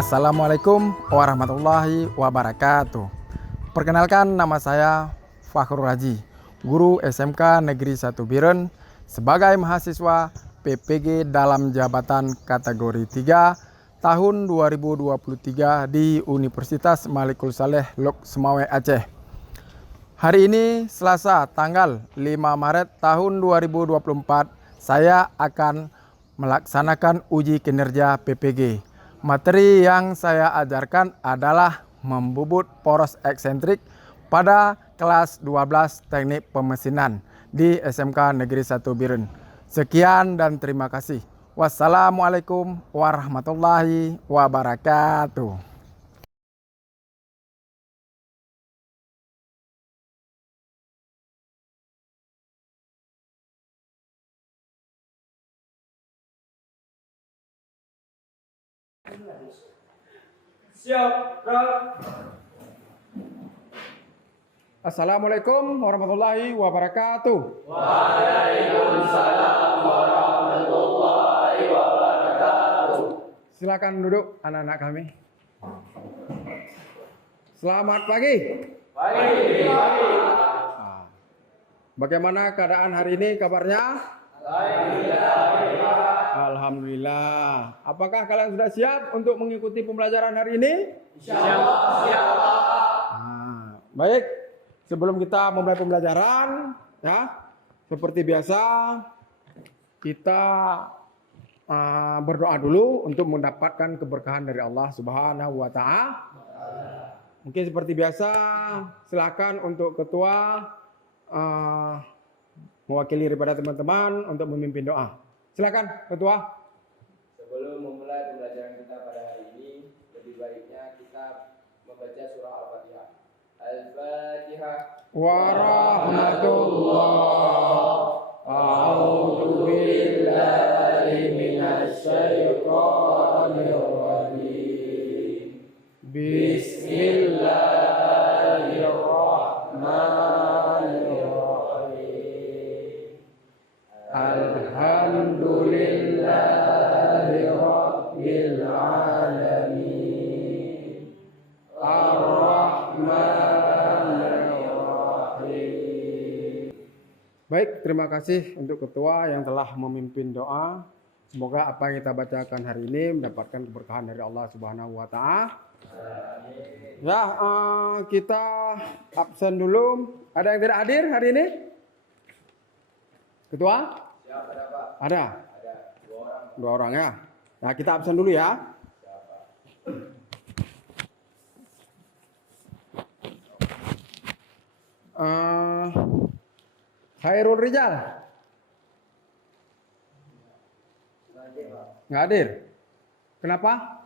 Assalamualaikum warahmatullahi wabarakatuh. Perkenalkan, nama saya Fakhrul Raji, guru SMK Negeri 1 Biren, sebagai mahasiswa PPG dalam jabatan kategori 3 tahun 2023 di Universitas Malikul Saleh, Lok Sumawe, Aceh. Hari ini Selasa tanggal 5 Maret tahun 2024, saya akan melaksanakan uji kinerja PPG. Materi yang saya ajarkan adalah membubut poros eksentrik pada kelas 12 Teknik Pemesinan di SMK Negeri 1 Biren. Sekian dan terima kasih. Wassalamualaikum warahmatullahi wabarakatuh. Siap, gerak. Assalamualaikum warahmatullahi wabarakatuh. Waalaikumsalam warahmatullahi wabarakatuh. Silakan duduk anak-anak kami. Selamat pagi. Pagi. Bagaimana keadaan hari ini, kabarnya? Alhamdulillah. Apakah kalian sudah siap untuk mengikuti pembelajaran hari ini? Siap. Baik. Sebelum kita memulai pembelajaran, ya, seperti biasa kita berdoa dulu untuk mendapatkan keberkahan dari Allah Subhanahu wa Ta'ala. Mungkin seperti biasa, silakan untuk ketua mewakili daripada teman-teman untuk memimpin doa. Silakan ketua. Sebelum memulai pembelajaran kita pada hari ini, lebih baiknya kita membaca surah Al-Fatihah. Al-Fatihah. Warahmatullah. A'udzu billahi minasy syaithanir rajim. Bismillahirrahmanirrahim. Alhamdulillahi rabbil alamin. Ar-Rahmanir Rahim. Baik, terima kasih untuk ketua yang telah memimpin doa. Semoga apa yang kita bacakan hari ini mendapatkan keberkahan dari Allah Subhanahu wa Ta'ala. Ya, kita absen dulu. Ada yang tidak hadir hari ini? Ketua? Siap, ada Pak? Ada? Ada 2 orang. 2 orang ya. Nah, kita absen dulu ya. Khairul Rijal? Nggak hadir. Kenapa?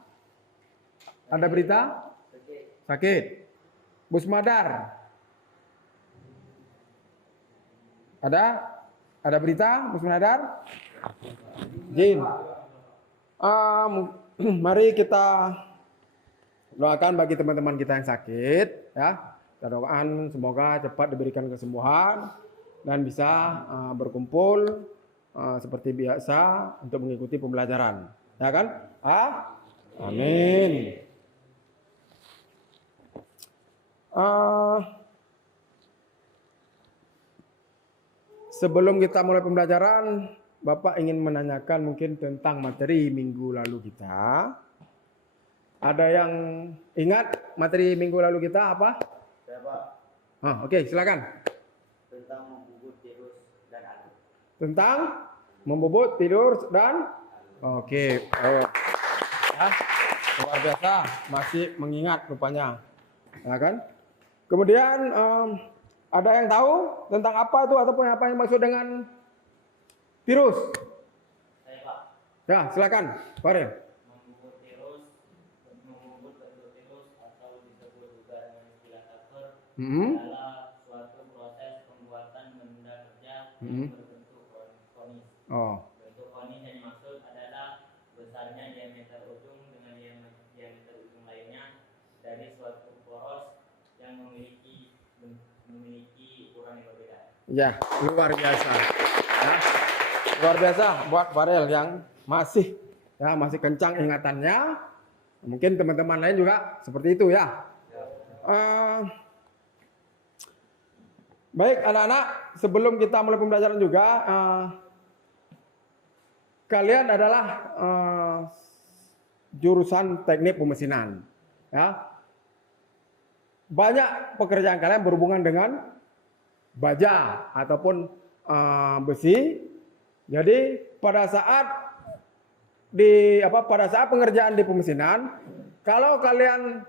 Ada berita? Sakit. Busmadar? Ada berita Busmadar? Jin. Mari kita doakan bagi teman-teman kita yang sakit, ya. Kita doakan semoga cepat diberikan kesembuhan dan bisa berkumpul seperti biasa untuk mengikuti pembelajaran, ya kan? Amin. Sebelum kita mulai pembelajaran, Bapak ingin menanyakan mungkin tentang materi minggu lalu kita. Ada yang ingat materi minggu lalu kita apa? Saya Pak, Oke, silakan. tentang membubut virus dan alu. Tentang membobot, tidur, dan oke. Ya, luar biasa, masih mengingat rupanya, ya kan? Kemudian ada yang tahu tentang apa itu ataupun apa yang maksud dengan virus? Saya Pak, Ya, silakan, Farel. membubut bentuk virus atau disebut juga dengan istilah kanker adalah suatu proses pembuatan benda kerja yang berbentuk konis. Bentuk konis yang dimaksud adalah besarnya diameter ujung dengan diameter ujung lainnya dari suatu poros yang memiliki ukuran yang berbeda. Ya, luar biasa. Ya, luar biasa buat Farel yang masih kencang ingatannya. Mungkin teman-teman lain juga seperti itu ya. Baik anak-anak, sebelum kita mulai pembelajaran juga, kalian adalah jurusan teknik pemesinan. Ya. Banyak pekerjaan kalian berhubungan dengan baja ataupun besi. Jadi pada saat pengerjaan di pemesinan, kalau kalian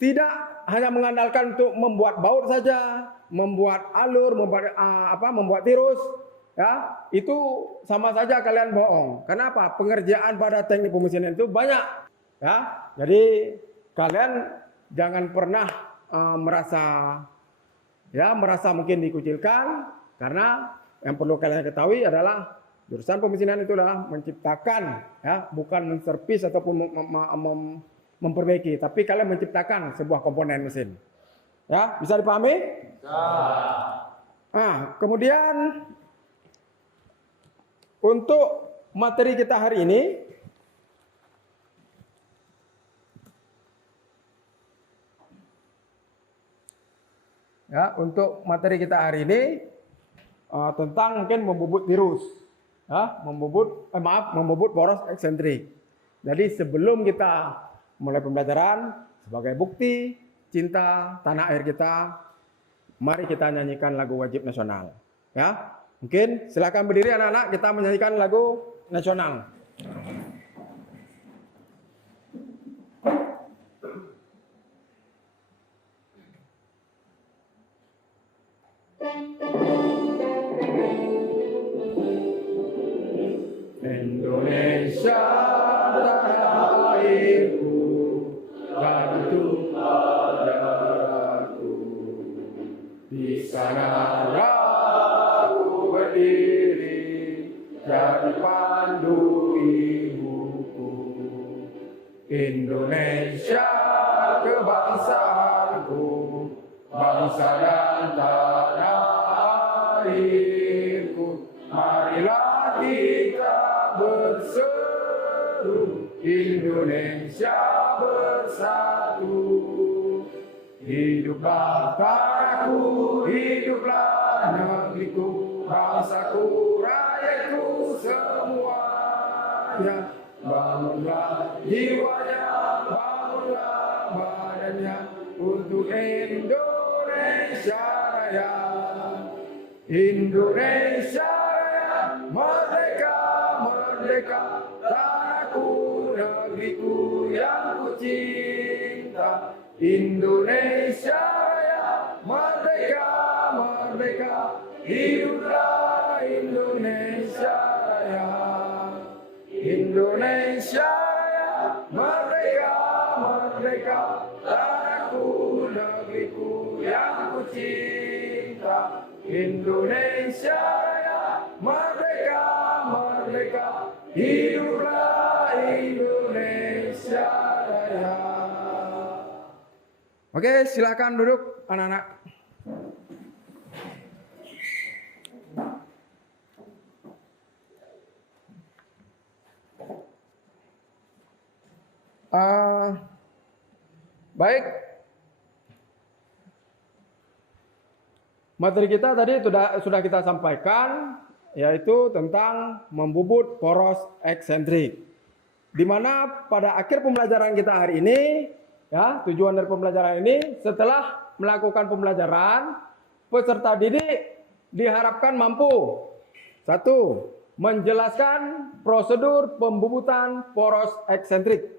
tidak hanya mengandalkan untuk membuat baut saja, membuat alur, membuat tirus, ya, itu sama saja kalian bohong. Kenapa? Pengerjaan pada teknik pemesinan itu banyak, ya. Jadi kalian jangan pernah merasa mungkin dikucilkan, karena yang perlu kalian ketahui adalah jurusan pemesinan itu adalah menciptakan, ya, bukan menservis ataupun memperbaiki, tapi kalian menciptakan sebuah komponen mesin. Ya, bisa dipahami? Kemudian untuk materi kita hari ini, tentang mungkin membubut tirus, ya, membubut poros eksentrik. Jadi sebelum kita mulai pembelajaran, sebagai bukti cinta tanah air kita, mari kita nyanyikan lagu wajib nasional. Ya, mungkin silakan berdiri anak-anak, kita menyanyikan lagu nasional. Indonesia tanah airku, gantung padaku. Di sana aku berdiri, jadi pandu ibuku. Indonesia kebangsaanku, bangsa dan tanah airku. Marilah kita berseru, Indonesia bersatu. Hiduplah tanahku, hiduplah negeriku, bangsaku, rakyatku semuanya. Bangunlah jiwanya, bangunlah badannya, untuk Indonesia Raya. Indonesia Raya, merdeka, merdeka, tanahku, negeriku yang ku cinta. Indonesia Raya, merdeka, merdeka, hiduplah Indonesia Raya. Indonesia Raya, merdeka, merdeka, tanahku, negeriku yang ku cinta. Indonesia Raya, merdeka, merdeka, hiduplah Indonesia Raya. Oke, silakan duduk anak-anak. Baik. Materi kita tadi sudah kita sampaikan, yaitu tentang membubut poros eksentrik. Di mana pada akhir pembelajaran kita hari ini, ya, tujuan dari pembelajaran ini, setelah melakukan pembelajaran, peserta didik diharapkan mampu, satu, menjelaskan prosedur pembubutan poros eksentrik.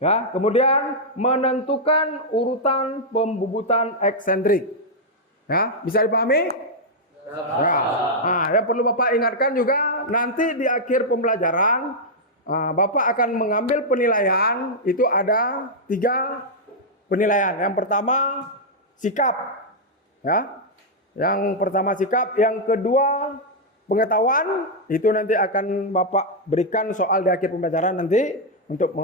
Ya, kemudian menentukan urutan pembubutan eksentrik. Ya, bisa dipahami? Ya. Nah, yang perlu Bapak ingatkan juga, nanti di akhir pembelajaran Bapak akan mengambil penilaian. Itu ada 3 penilaian. Yang pertama sikap, ya. Yang pertama sikap, yang kedua pengetahuan. Itu nanti akan Bapak berikan soal di akhir pembelajaran nanti untuk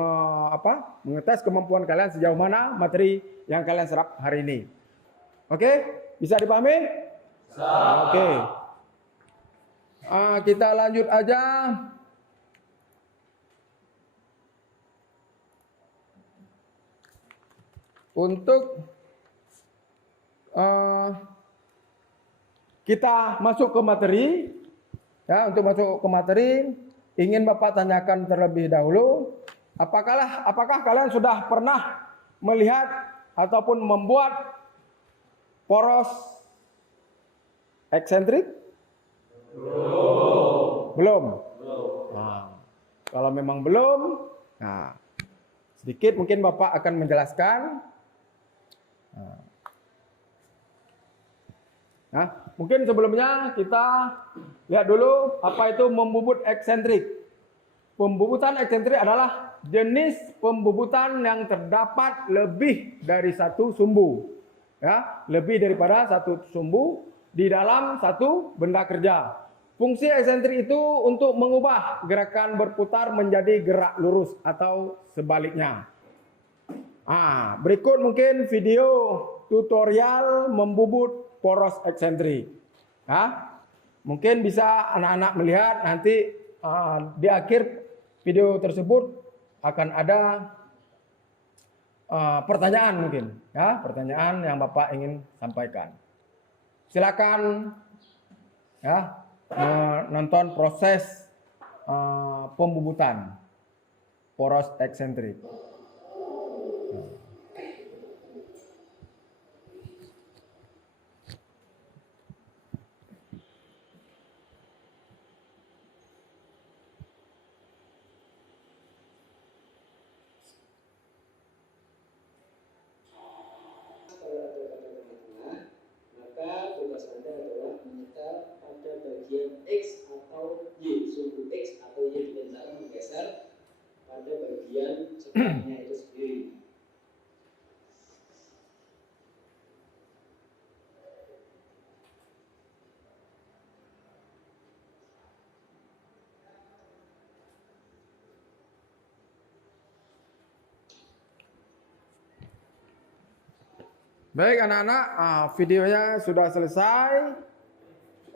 mengetes kemampuan kalian sejauh mana materi yang kalian serap hari ini. Oke, bisa dipahami? Oke. Kita lanjut aja. untuk kita masuk ke materi. Ya, untuk masuk ke materi, ingin Bapak tanyakan terlebih dahulu, apakah kalian sudah pernah melihat ataupun membuat poros eksentrik? Belum. Nah, kalau memang belum, nah, sedikit mungkin Bapak akan menjelaskan. Nah, mungkin sebelumnya kita lihat dulu apa itu membubut eksentrik. Pembubutan eksentrik adalah jenis pembubutan yang terdapat lebih dari satu sumbu. Ya, lebih daripada satu sumbu di dalam satu benda kerja. Fungsi eksentrik itu untuk mengubah gerakan berputar menjadi gerak lurus atau sebaliknya. Berikut mungkin video tutorial membubut poros eksentrik. Mungkin bisa anak-anak melihat nanti di akhir video tersebut akan ada pertanyaan mungkin, ya, pertanyaan yang Bapak ingin sampaikan. Silakan ya menonton proses pembubutan poros eksentrik. Maka tugas Anda adalah menyetel pada bagian X atau Y, sumbu X atau Y dengan cara menggeser pada bagian setelahnya itu sendiri. Baik anak-anak, videonya sudah selesai.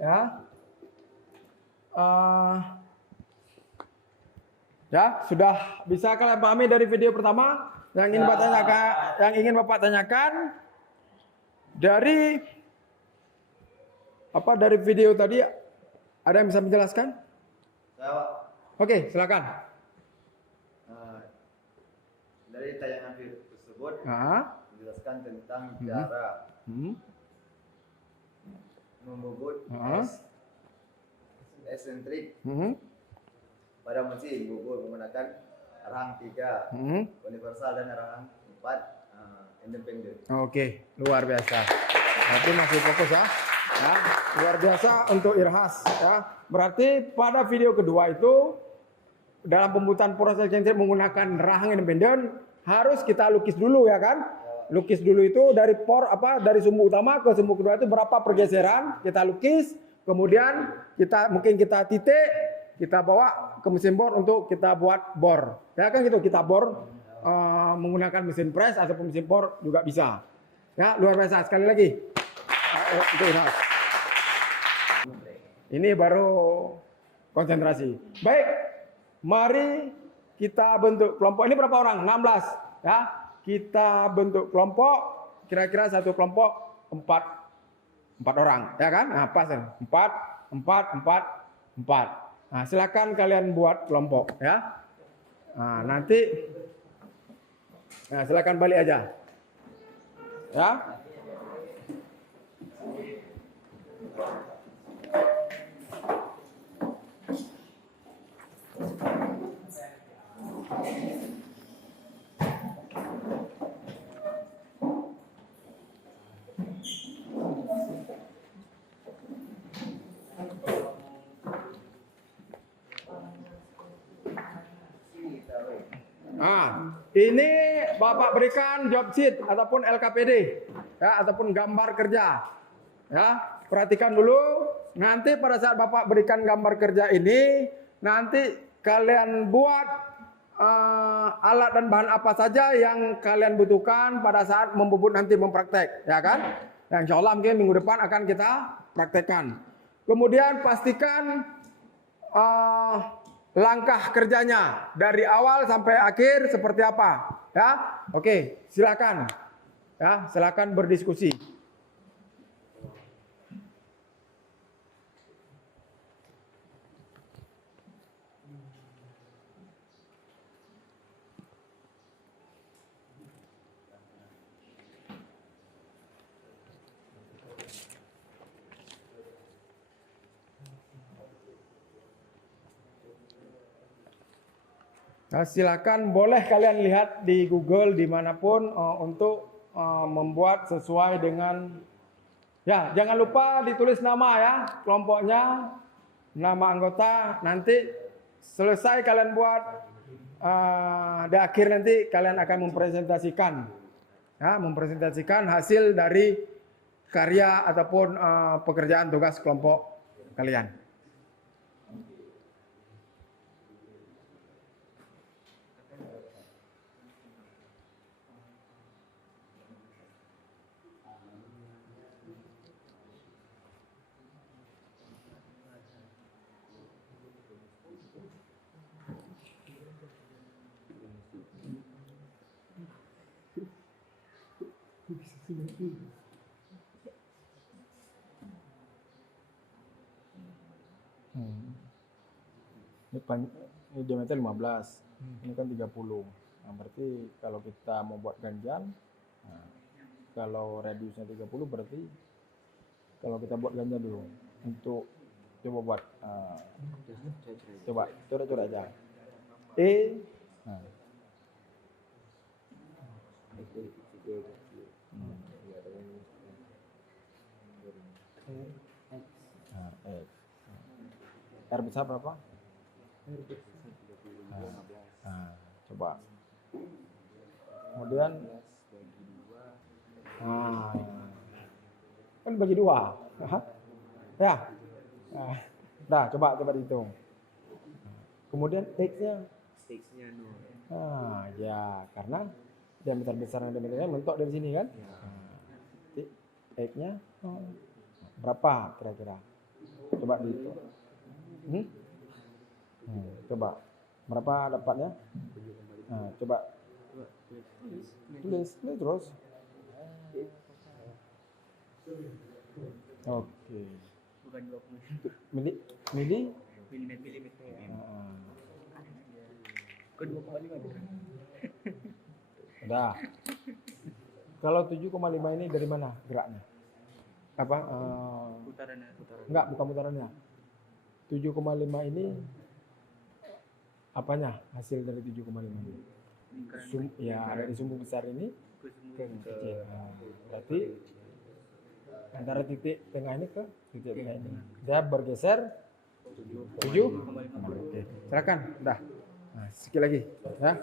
Ya, sudah bisa kalian pahami dari video pertama yang ingin Bapak tanyakan dari dari video tadi, ada yang bisa menjelaskan? Oke, silakan. Dari tayangan video tersebut menjelaskan tentang cara membubut eksentrik pada mesin bubur menggunakan arang 3 universal dan arang 4 independen. Oke, luar biasa. Berarti masih fokus ya. Luar biasa untuk Irhas ya. Berarti pada video kedua itu dalam pembuatan poros eksentrik menggunakan rahang independen harus kita lukis dulu ya kan? Lukis dulu itu dari dari sumbu utama ke sumbu kedua itu berapa pergeseran, kita lukis, kemudian kita titik, kita bawa ke mesin bor untuk kita buat bor. Ya kan gitu, kita bor menggunakan mesin press ataupun mesin bor juga bisa. Ya, luar biasa. Sekali lagi. Ini baru konsentrasi. Baik. Mari kita bentuk kelompok. Ini berapa orang? 16, ya. Kita bentuk kelompok, kira-kira satu kelompok 4 orang, ya kan? Nah, pas 4. Nah, silakan kalian buat kelompok, ya. Nah, nanti silakan balik aja. Ya. Ini Bapak berikan job sheet ataupun LKPD, ya, ataupun gambar kerja. Ya, perhatikan dulu. Nanti pada saat Bapak berikan gambar kerja ini, nanti kalian buat alat dan bahan apa saja yang kalian butuhkan pada saat membubut nanti mempraktek, ya kan? Yang insya Allah mungkin minggu depan akan kita praktekkan. Kemudian pastikan langkah kerjanya dari awal sampai akhir seperti apa, ya? Oke, silakan. Ya, silakan berdiskusi. Nah, silakan boleh kalian lihat di Google dimanapun untuk membuat sesuai dengan ya jangan lupa ditulis nama ya kelompoknya, nama anggota. Nanti selesai kalian buat di akhir nanti kalian akan mempresentasikan hasil dari karya ataupun pekerjaan tugas kelompok kalian. Ini diameter 15, ini kan 30. Nah, berarti kalau kita mau buat ganjal, nah, kalau radiusnya 30 berarti kalau kita buat ganjal dulu untuk coba buat coba aja. Nah. R besar berapa? Coba. Kemudian kan bagi 2. Ya. Nah, coba dihitung. Kemudian X-nya 0. Ya, karena diameter besar dan diameternya mentok dari sini kan? X-nya berapa kira-kira? Coba dihitung. Coba berapa dapatnya? Coba tulis terus. Oke. Bukan 20 milimeter. Kok 2,5 Udah. Kalau 7,5 ini dari mana geraknya? Apa? Putarannya. Enggak, bukan putarannya. 7,5 ini apanya hasil dari 7,5 ini? Ya dari sumbu besar ini ke kecil. Berarti antara titik tengah ini ke titik tengah ini dia bergeser 7. Oke, silakan. Udah. Nah, sekali lagi ya.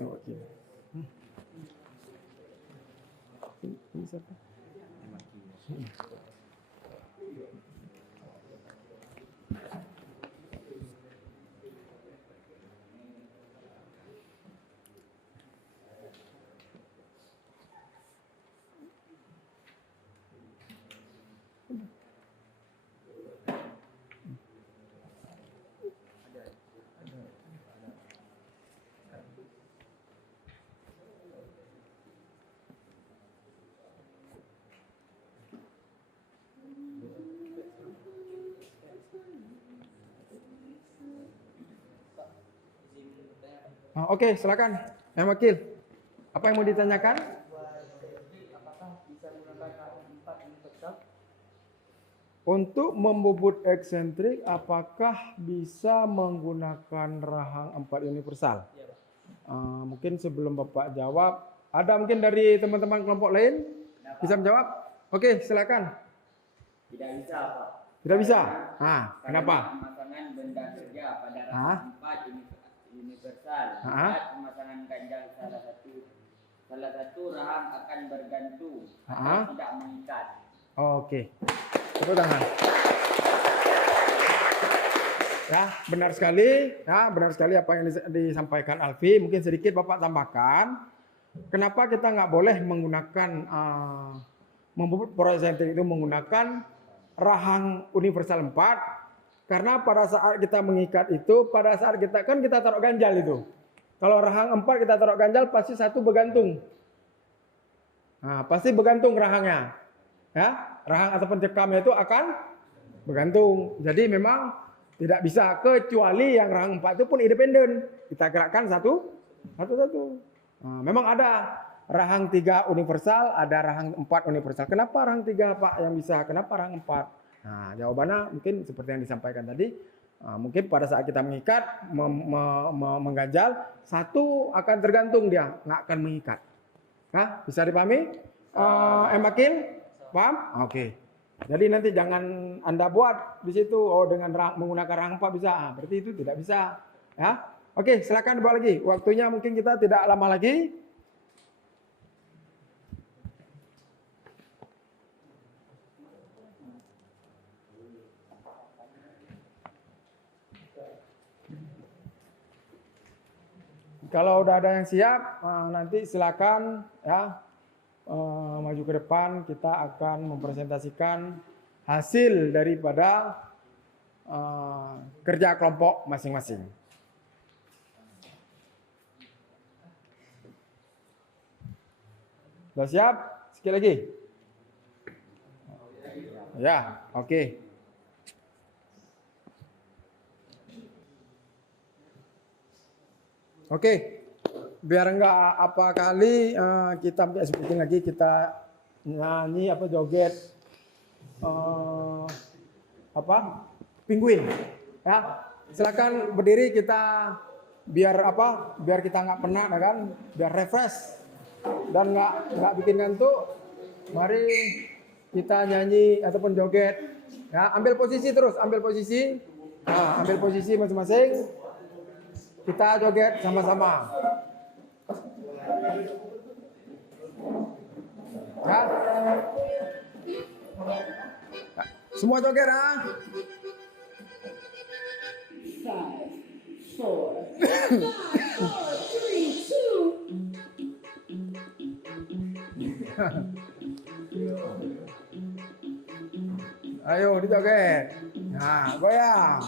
Oke. Ini siapa? Oke, silakan. Yang wakil. Apa yang mau ditanyakan? Untuk membobot eksentrik, apakah bisa menggunakan rahang 4 universal? Mungkin sebelum Bapak jawab, ada mungkin dari teman-teman kelompok lain bisa menjawab? Oke, silakan. Tidak bisa, Pak. Tidak bisa? Kenapa? Pemasangan benda kerja pada rahang 4 universal. Pemasangan ganjal salah satu rahang akan bergantung atau tidak mengikat. Oke. Tepuk tangan. Ya, benar sekali. Ya, benar sekali apa yang disampaikan Alfi. Mungkin sedikit Bapak tambahkan. kenapa kita nggak boleh menggunakan membobot poros eksentrik itu menggunakan rahang universal 4? Karena pada saat kita mengikat itu, pada saat kita kan kita taruh ganjal itu. Kalau rahang 4 kita taruh ganjal pasti satu bergantung. Nah, pasti bergantung rahangnya. Ya, rahang ataupun cekamnya itu akan bergantung. Jadi memang tidak bisa, kecuali yang rahang 4 itu pun independen. Kita gerakkan satu. Nah, memang ada rahang 3 universal, ada rahang 4 universal. Kenapa rahang 3 Pak yang bisa? Kenapa rahang 4? Nah, jawabannya mungkin seperti yang disampaikan tadi. Mungkin pada saat kita mengikat, mengganjal, satu akan tergantung dia, nggak akan mengikat. Nah, bisa dipahami? Makin paham? Oke. Jadi nanti jangan Anda buat di situ, dengan menggunakan rahang 4 bisa. Berarti itu tidak bisa. Ya. Oke, silakan dibawa lagi. Waktunya mungkin kita tidak lama lagi. Kalau udah ada yang siap, nanti silakan ya maju ke depan. Kita akan mempresentasikan hasil daripada kerja kelompok masing-masing. Sudah siap? Sekali lagi. Ya, oke. Oke, biar enggak apa kali kita sebutin lagi, kita nyanyi joget Penguin ya. Silakan berdiri, kita biar kita nggak penat kan, biar refresh dan nggak bikin ngantuk. Mari kita nyanyi ataupun joget ya. Ambil posisi terus, ambil posisi masing-masing. Kita joget sama-sama. Ya. Semua joget ah. 5, 4, 3, 2. Ayo dijoget. Nah, goyang.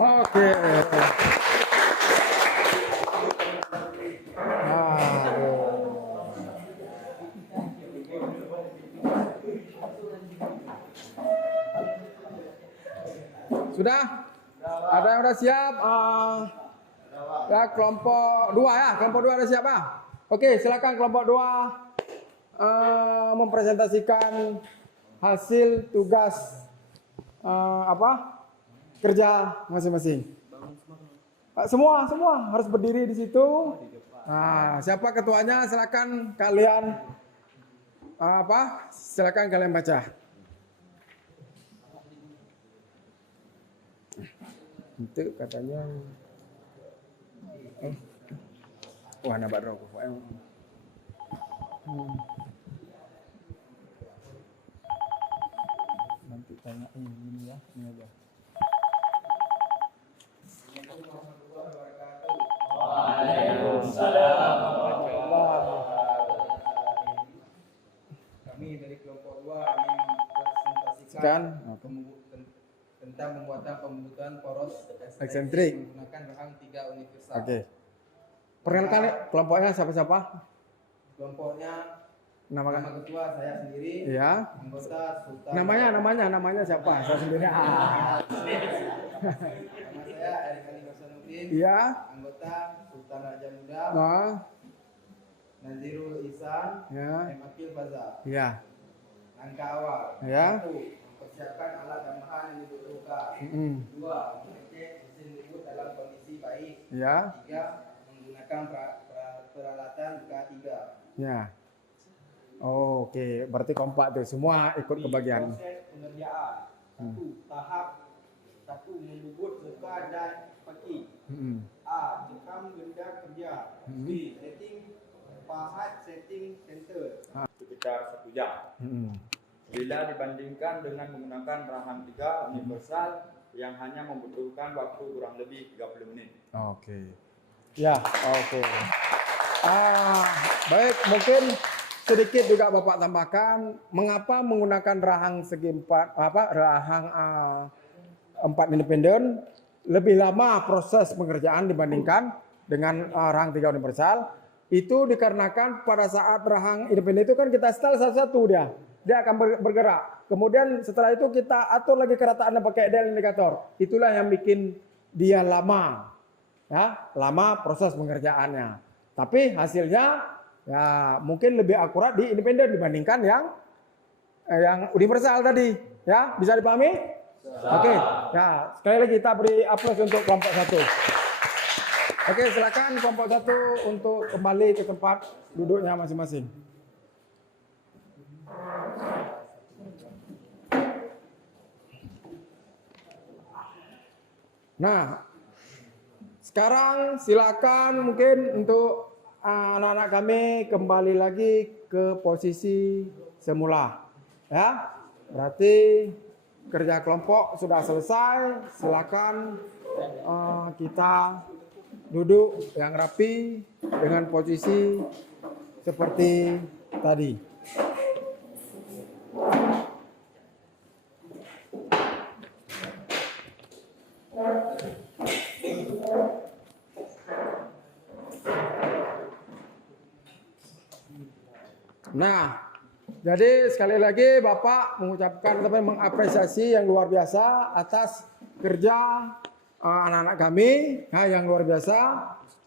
Oke. Sudah? Ada yang udah siap? Ya, kelompok 2 ya. Kelompok 2 udah siap ya? Oke, silakan kelompok 2 mempresentasikan hasil tugas kerja masing-masing. Semua harus berdiri di situ. Nah, siapa ketuanya? Silakan kalian silakan kalian baca. Itu katanya wah nambah rokok. Nanti tanyain ini ya, ini aja. Kami dari kelompok 2 ingin mempresentasikan tentang pembuatan poros eksentrik menggunakan rahang 3 universal. Oke. Perkenalkan kelompoknya siapa-siapa? Kelompoknya Nama ketua saya sendiri. Iya. Anggota Sultan. Namanya siapa? Saya sendiri. Nama saya Erik Ali Hasanuddin, Ya. anggota Sultan Raja Muda, Ah. Nazirul Ihsan, Ya. M. Akil Fazal. Ya. Langkah awal. Ya. 1. Mempersiapkan alat dan bahan yang dibutuhkan. Mm-mm. 2. Mengecek mesin bubut dalam kondisi baik. Ya. 3. Menggunakan peralatan K3. Ya. Oh, oke, berarti kompak tuh, semua ikut kebagian. Proses pengerjaan. 1. Tahap 1. Membubut muka dan paki. Mm-mm. A. Cekam benda kerja. Hmm. B. Setting pahat setting center. Sekitar 1 jam. Mm-mm. Bila dibandingkan dengan menggunakan rahang 3 universal yang hanya membutuhkan waktu kurang lebih 30 menit. Oke. Ya, oke. Baik, mungkin sedikit juga Bapak tambahkan mengapa menggunakan rahang segi 4 rahang 4 independen lebih lama proses pengerjaan dibandingkan dengan rahang 3 universal. Itu dikarenakan pada saat rahang independen itu kan kita setel satu-satu dia akan bergerak. Kemudian setelah itu kita atur lagi kerataannya pakai dial indikator. Itulah yang bikin dia lama. Ya, lama proses pengerjaannya. Tapi hasilnya ya mungkin lebih akurat di independen dibandingkan yang universal tadi. Ya, bisa dipahami? Oke. Ya, sekali lagi kita beri aplaus untuk kelompok 1. Oke, silakan kelompok 1 untuk kembali ke tempat duduknya masing-masing. Nah, sekarang silakan mungkin untuk anak-anak kami kembali lagi ke posisi semula. Ya, berarti kerja kelompok sudah selesai. Silakan kita duduk yang rapi dengan posisi seperti tadi. Nah, jadi sekali lagi Bapak mengucapkan atau mengapresiasi yang luar biasa atas kerja anak-anak kami yang luar biasa,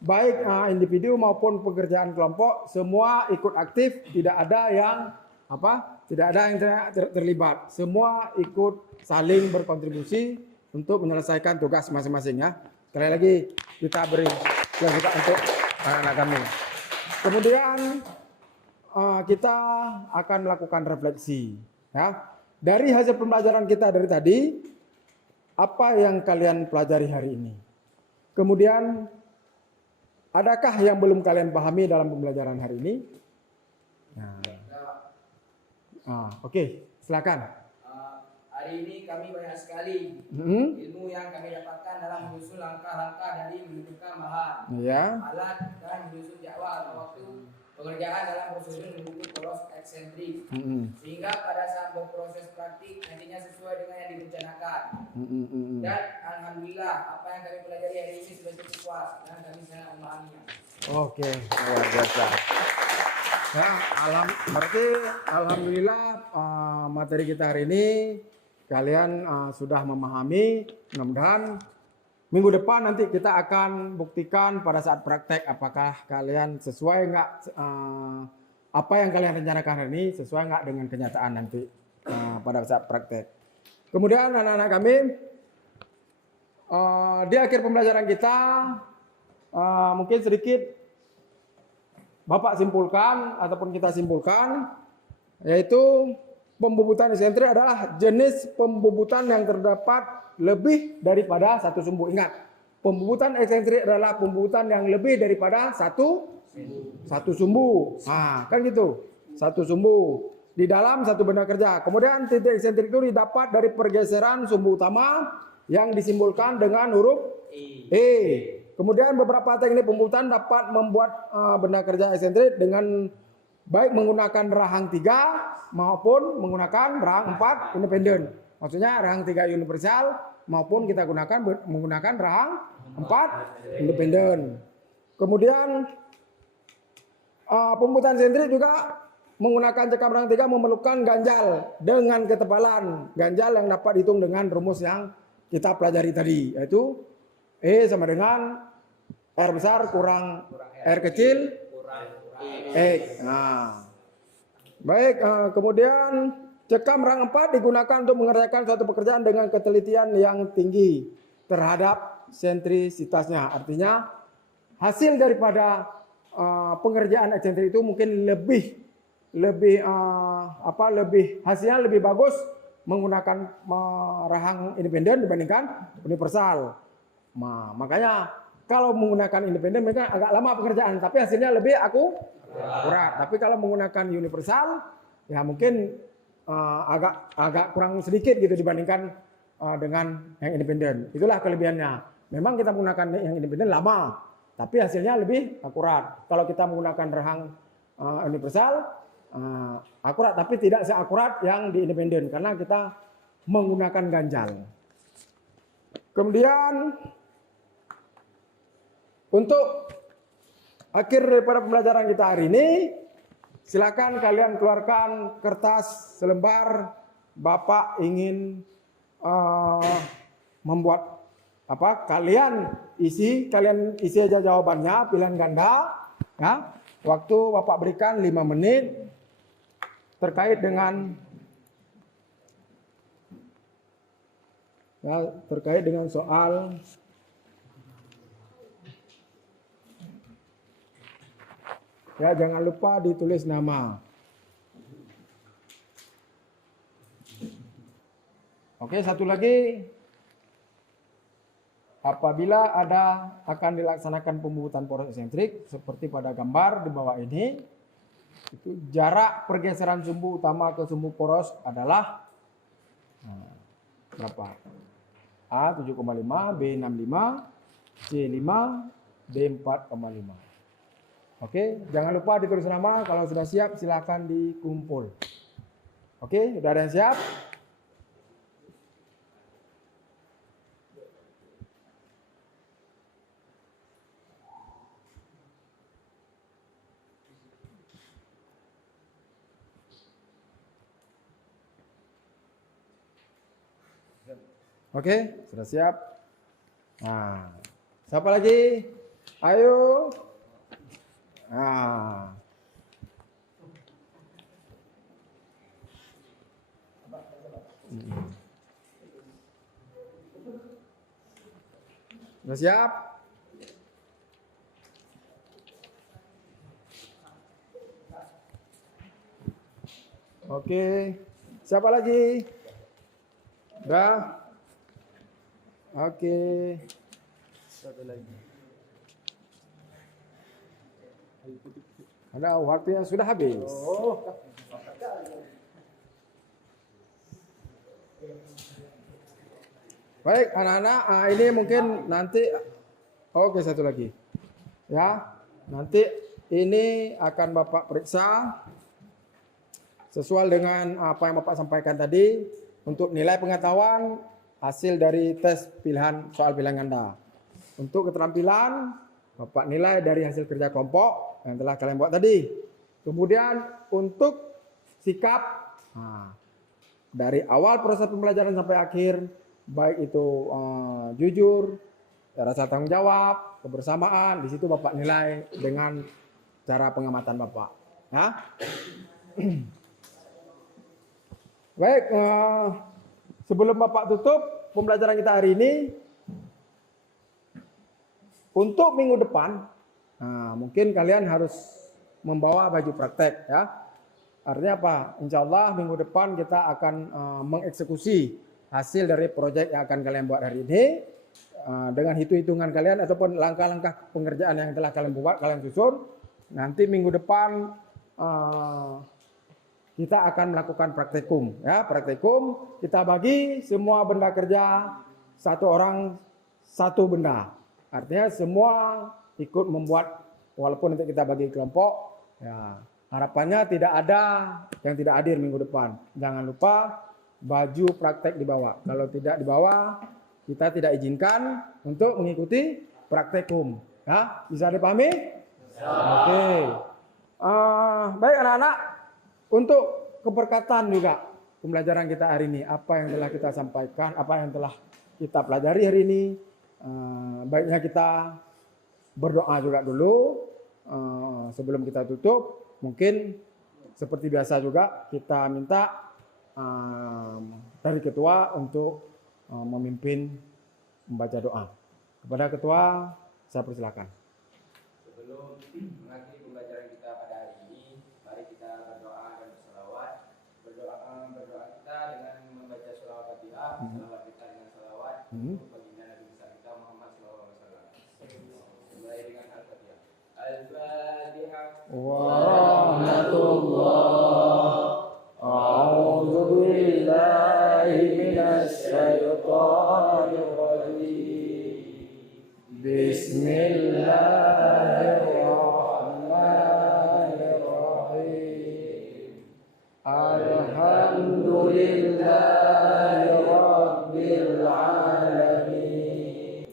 baik individu maupun pekerjaan kelompok semua ikut aktif, tidak ada yang terlibat, semua ikut saling berkontribusi untuk menyelesaikan tugas masing-masing ya. Sekali lagi kita beri juga untuk anak-anak kami. Kemudian kita akan melakukan refleksi ya. Dari hasil pembelajaran kita dari tadi, apa yang kalian pelajari hari ini? Kemudian adakah yang belum kalian pahami dalam pembelajaran hari ini? Oke, silakan. Hari ini kami banyak sekali ilmu yang kami dapatkan dalam menyusun langkah-langkah dari menentukan bahan, alat dan menyusun jadwal atau waktu pengerjaan dalam prosedur membentuk poros eksentrik, sehingga pada saat berproses praktik nantinya sesuai dengan yang direncanakan. Dan alhamdulillah apa yang kami pelajari hari ini sudah cukup puas dan kami sangat memahaminya. Oke, luar biasa. Ya, berarti alhamdulillah materi kita hari ini kalian sudah memahami. Mudah-mudahan minggu depan nanti kita akan buktikan pada saat praktek apakah kalian sesuai nggak apa yang kalian rencanakan hari ini sesuai nggak dengan kenyataan nanti pada saat praktek. Kemudian anak-anak kami di akhir pembelajaran kita mungkin sedikit Bapak simpulkan ataupun kita simpulkan, yaitu pembubutan eksentrik adalah jenis pembubutan yang terdapat lebih daripada satu sumbu. Ingat, pembubutan eksentrik adalah pembubutan yang lebih daripada satu sumbu. Nah, kan gitu, satu sumbu di dalam satu benda kerja. Kemudian titik eksentrik itu didapat dari pergeseran sumbu utama yang disimbolkan dengan huruf E. Kemudian beberapa teknik pembubutan dapat membuat benda kerja eksentrik dengan baik menggunakan rahang 3 maupun menggunakan rahang 4 independen. Maksudnya rahang 3 universal maupun kita menggunakan rahang 4 independen. Kemudian pembubutan eksentrik juga menggunakan cekam rahang 3 memerlukan ganjal dengan ketebalan ganjal yang dapat dihitung dengan rumus yang kita pelajari tadi, yaitu E sama dengan R besar kurang R kecil X. Nah, baik. Kemudian cekam rang 4 digunakan untuk mengerjakan suatu pekerjaan dengan ketelitian yang tinggi terhadap sentrisitasnya. Artinya hasil daripada pengerjaan eksentrik itu mungkin lebih hasilnya lebih bagus menggunakan rahang independen dibandingkan universal. Nah, makanya kalau menggunakan independen mereka agak lama pekerjaan, tapi hasilnya lebih akurat. Tapi kalau menggunakan universal, ya mungkin agak kurang sedikit gitu dibandingkan dengan yang independen. Itulah kelebihannya. Memang kita menggunakan yang independen lama, tapi hasilnya lebih akurat. Kalau kita menggunakan rahang universal, akurat, tapi tidak seakurat yang di independen karena kita menggunakan ganjal. Kemudian untuk akhir daripada pembelajaran kita hari ini, silakan kalian keluarkan kertas selembar. Bapak ingin membuat apa? Kalian isi aja jawabannya, pilihan ganda. Ya. Waktu Bapak berikan 5 menit terkait dengan soal ya, jangan lupa ditulis nama. Oke, satu lagi. Apabila akan dilaksanakan pembubutan poros eksentrik seperti pada gambar di bawah ini, itu jarak pergeseran sumbu utama ke sumbu poros adalah berapa? A 7,5, B 6,5, C 5, D 4,5. Oke, jangan lupa ditulis nama. Kalau sudah siap silakan dikumpul. Oke, sudah ada yang siap? Oke, sudah siap. Nah, siapa lagi? Ayo. Nah. Sudah siap? Oke. Siapa lagi? Udah? Oke. Satu lagi. Ada waktunya sudah habis. Baik anak-anak, ini mungkin nanti. Oke, satu lagi. Ya, nanti ini akan Bapak periksa sesuai dengan apa yang Bapak sampaikan tadi untuk nilai pengetahuan hasil dari tes soal pilihan ganda. Untuk keterampilan, Bapak nilai dari hasil kerja kelompok yang telah kalian buat tadi. Kemudian untuk sikap, dari awal proses pembelajaran sampai akhir, baik itu jujur, rasa tanggung jawab, kebersamaan, di situ Bapak nilai dengan cara pengamatan Bapak. Ya. Baik, sebelum Bapak tutup pembelajaran kita hari ini, untuk minggu depan, mungkin kalian harus membawa baju praktek, ya. Artinya apa? Insya Allah minggu depan kita akan mengeksekusi hasil dari proyek yang akan kalian buat hari ini dengan hitung-hitungan kalian ataupun langkah-langkah pengerjaan yang telah kalian buat, kalian susun. Nanti minggu depan kita akan melakukan praktikum, ya. Praktikum kita bagi semua benda kerja, satu orang satu benda. Artinya semua ikut membuat, walaupun nanti kita bagi kelompok, ya. Harapannya tidak ada yang tidak hadir minggu depan. Jangan lupa baju praktek dibawa. Kalau tidak dibawa, kita tidak izinkan untuk mengikuti praktikum. Ya, bisa dipahami? Oke. Baik anak-anak, untuk keberkatan juga pembelajaran kita hari ini, apa yang telah kita sampaikan, apa yang telah kita pelajari hari ini, baiknya kita berdoa juga dulu sebelum kita tutup. Mungkin seperti biasa juga kita minta dari ketua untuk memimpin membaca doa. Kepada ketua saya persilakan. Sebelum mengakhiri pembelajaran kita pada hari ini, mari kita berdoa dan berselawat. Berdoa kita dengan membaca surah Al-Fatihah, selawat kita dengan selawat untuk baginda Nabi besar kita Muhammad SAW. Mulai dengan Al-Fatihah. Al-Fatihah. A'udzu billahi minasy syaithanir rajim. Bismillahirrahmanirrahim. Alhamdulillahirabbil alamin.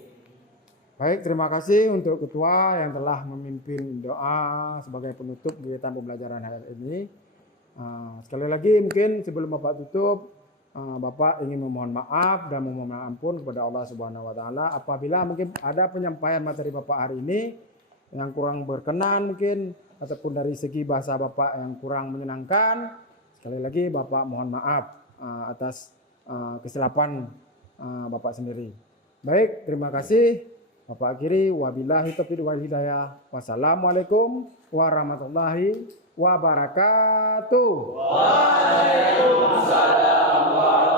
Baik, terima kasih untuk ketua yang telah memimpin doa sebagai penutup kegiatan pembelajaran hari ini. Sekali lagi mungkin sebelum Bapak tutup, Bapak ingin memohon maaf dan memohon ampun kepada Allah Subhanahu wa taala apabila mungkin ada penyampaian materi Bapak hari ini yang kurang berkenan mungkin ataupun dari segi bahasa Bapak yang kurang menyenangkan. Sekali lagi Bapak mohon maaf atas kesilapan Bapak sendiri. Baik, terima kasih. Bapak akhiri, wabillahi taufiq wal hidayah. Wassalamualaikum warahmatullahi wabarakatuh. Waalaikumsalam.